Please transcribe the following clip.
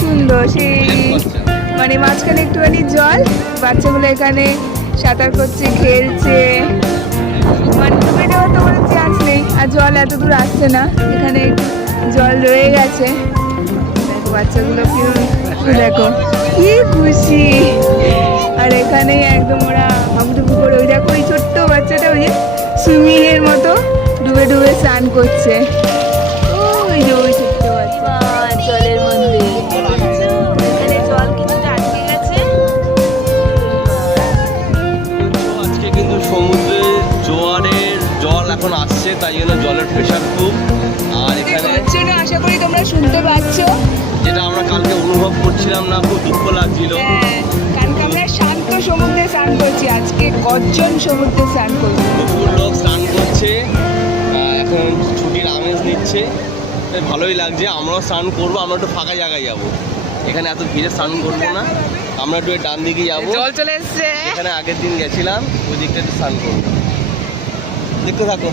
সুন্দর সেই মানে মাঝখানে একটুখানি জল, বাচ্চাগুলো এখানে সাঁতার করছে, খেলছে, মানে ডুবে যাওয়ার তো কোনো চান্স নেই। আর জল এত দূর আসছে না, এখানে জল রয়ে গেছে। দেখো বাচ্চাগুলো কি দেখো কি খুশি। আর এখানে একদম ওরা হাবুডুবু করে, ওই দেখো ওই ছোট্ট বাচ্চাটা ওই যে সুইমিং এর মতো ডুবে ডুবে স্নান করছে। ওই যে ওই ছোট্ট বাচ্চা জলের মধ্যে, এখানে জল কিছুটা আটকে গেছে। আজকে কিন্তু সমুদ্রে জোয়ারের জল এখন আসছে, তাই জন্য জলের প্রেশার খুব। আর এখানে আশা করি তোমরা শুনতে পাচ্ছ, যেটা আমরা কালকে অনুভব করছিলাম না, খুব দুঃখ লাগছিল। কালকে আমরা শান্ত সমুদ্রে স্নান করছি, আজকে গর্জন সমুদ্রে স্নান করবো। প্রচুর লোক স্নান করছে, এখন ছুটির আমেজ নিচ্ছে, তাই ভালোই লাগছে। আমরাও স্নান করবো, আমরা একটু ফাঁকা জায়গায় যাবো। এখানে এত ভিড়ে স্নান করবো না, আমরা একটু ডান দিকে যাবো। জল চলে এসছে, এখানে আগের দিন গেছিলাম, ওই দিকটা স্নান করবো। দেখতে থাকো।